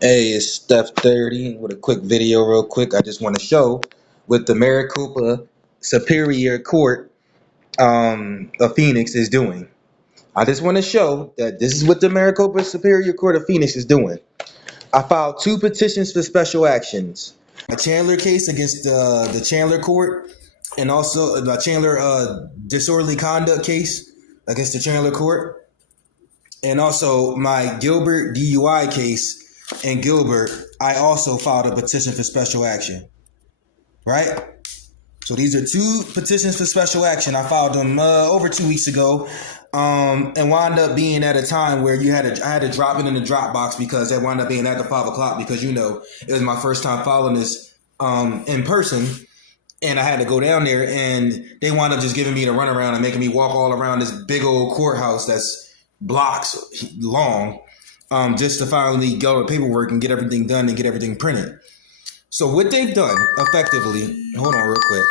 Hey, it's Steph 30 with a quick video, real quick. I just want to show what the Maricopa Superior Court of Phoenix is doing. I just want to show that this is what the Maricopa Superior Court of Phoenix is doing. I filed two petitions for special actions. A Chandler case against the Chandler court, and also the Chandler disorderly conduct case against the Chandler court, and also my Gilbert DUI case. In Gilbert, I also filed a petition for special action, right? So these are two petitions for special action. I filed them over 2 weeks ago, and wound up being at a time where I had to drop it in the Dropbox because it wound up being after 5 o'clock because it was my first time following this in person, and I had to go down there, and they wound up just giving me the runaround and making me walk all around this big old courthouse that's blocks long. Just to finally go to paperwork and get everything done and get everything printed. So what they've done effectively, hold on real quick.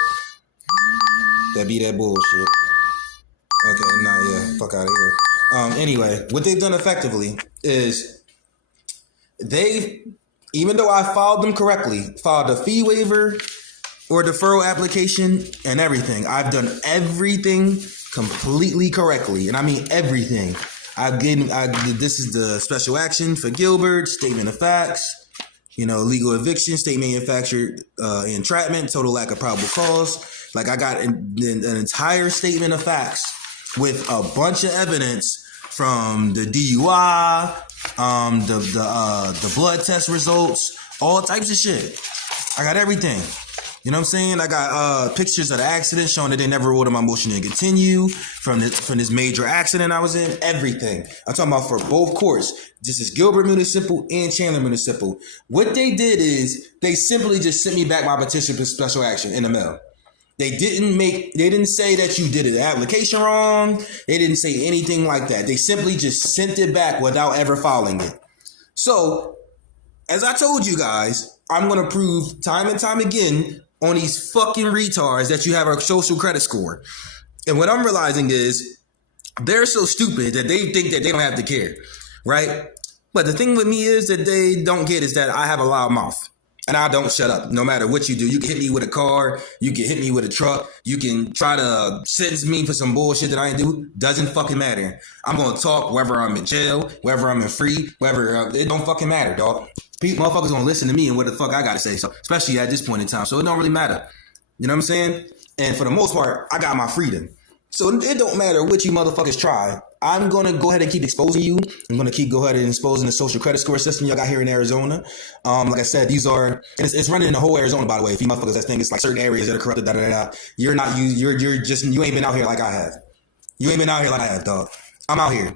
That be that bullshit. Okay, nah, yeah, fuck out of here. Anyway, what they've done effectively is even though I filed them correctly, filed a fee waiver or deferral application and everything, I've done everything completely correctly. And I mean everything. This is the special action for Gilbert, statement of facts, legal eviction, state manufactured entrapment, total lack of probable cause. Like I got an entire statement of facts with a bunch of evidence from the DUI, the blood test results, all types of shit. I got everything. You know what I'm saying? I got pictures of the accident showing that they never ordered my motion to continue from this major accident I was in. Everything. I'm talking about for both courts. This is Gilbert Municipal and Chandler Municipal. What they did is they simply just sent me back my petition for special action in the mail. They didn't say that you did the application wrong. They didn't say anything like that. They simply just sent it back without ever filing it. So, as I told you guys, I'm going to prove time and time again on these fucking retards that you have a social credit score. And what I'm realizing is they're so stupid that they think that they don't have to care, right? But the thing with me is that they don't get is that I have a loud mouth. And I don't shut up no matter what you do. You can hit me with a car. You can hit me with a truck. You can try to sentence me for some bullshit that I ain't do. Doesn't fucking matter. I'm going to talk whether I'm in jail, whether I'm in free, whether it don't fucking matter, dog. Motherfuckers gonna listen to me and what the fuck I gotta say. So, especially at this point in time. So it don't really matter. You know what I'm saying? And for the most part, I got my freedom. So it don't matter what you motherfuckers try. I'm going to go ahead and keep exposing you. I'm going to go ahead and exposing the social credit score system y'all got here in Arizona. Like I said, it's running in the whole Arizona, by the way. If you motherfuckers that think it's like certain areas that are corrupted, you ain't been out here like I have. You ain't been out here like I have, dog. I'm out here.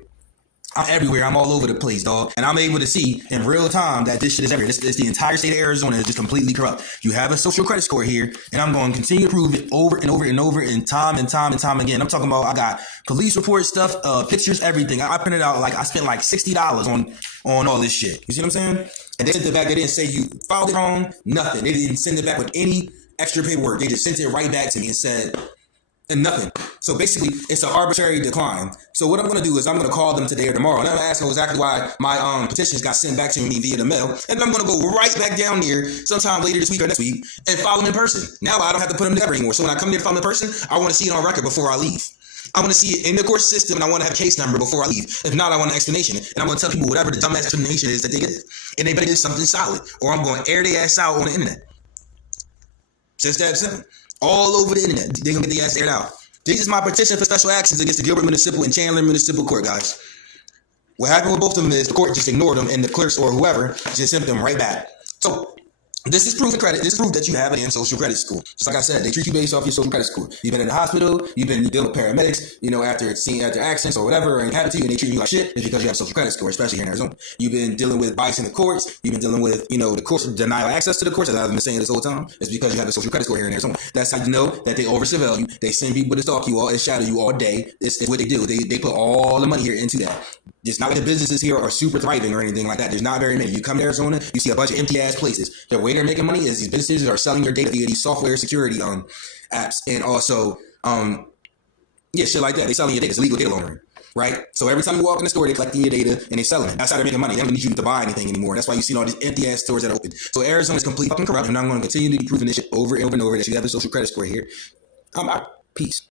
I'm everywhere. I'm all over the place, dog. And I'm able to see in real time that this shit is everywhere. This the entire state of Arizona is just completely corrupt. You have a social credit score here, and I'm going to continue to prove it over and over and over and time again. I'm talking about I got police report stuff, pictures, everything. I printed out I spent like $60 on all this shit. You see what I'm saying? And they sent it back. They didn't say you filed it wrong. Nothing. They didn't send it back with any extra paperwork. They just sent it right back to me and said and nothing. So basically, it's an arbitrary decline. So what I'm going to do is I'm going to call them today or tomorrow, and I'm going to ask them exactly why my petitions got sent back to me via the mail, and I'm going to go right back down here sometime later this week or next week and file them in person. Now I don't have to put them together anymore. So when I come there to file them in person, I want to see it on record before I leave. I want to see it in the court system, and I want to have a case number before I leave. If not, I want an explanation, and I'm going to tell people whatever the dumbass explanation is that they get, and they better get something solid, or I'm going to air their ass out on the internet. Just that simple. All over the internet, they're going to get their ass aired out. This is my petition for special actions against the Gilbert Municipal and Chandler Municipal Court, guys. What happened with both of them is the court just ignored them, and the clerks or whoever just sent them right back. So this is proof of credit. This is proof that you have a social credit score. Just like I said, they treat you based off your social credit score. You've been in the hospital, you've been dealing with paramedics, after accidents or whatever, and it happened to you, and they treat you like shit. It's because you have a social credit score, especially here in Arizona. You've been dealing with bias in the courts. You've been dealing with, the courts denial of access to the courts, as I've been saying this whole time. It's because you have a social credit score here in Arizona. That's how you know that they over surveil you. They send people to stalk you all and shadow you all day. It's what they do. They put all the money here into that. It's not like the businesses here are super thriving or anything like that. There's not very many. You come to Arizona, you see a bunch of empty ass places. The way they're making money is these businesses are selling your data via these software security apps, and also shit like that. They selling your data. It's illegal data laundering. right? So every time you walk in the store, they're collecting your data and they're selling it. That's how they're making money. They don't need you to buy anything anymore. That's why you see all these empty ass stores that are open. So Arizona is completely fucking corrupt, and I'm going to continue to be proving this shit over and over and over that you have a social credit score here. I'm out. Peace.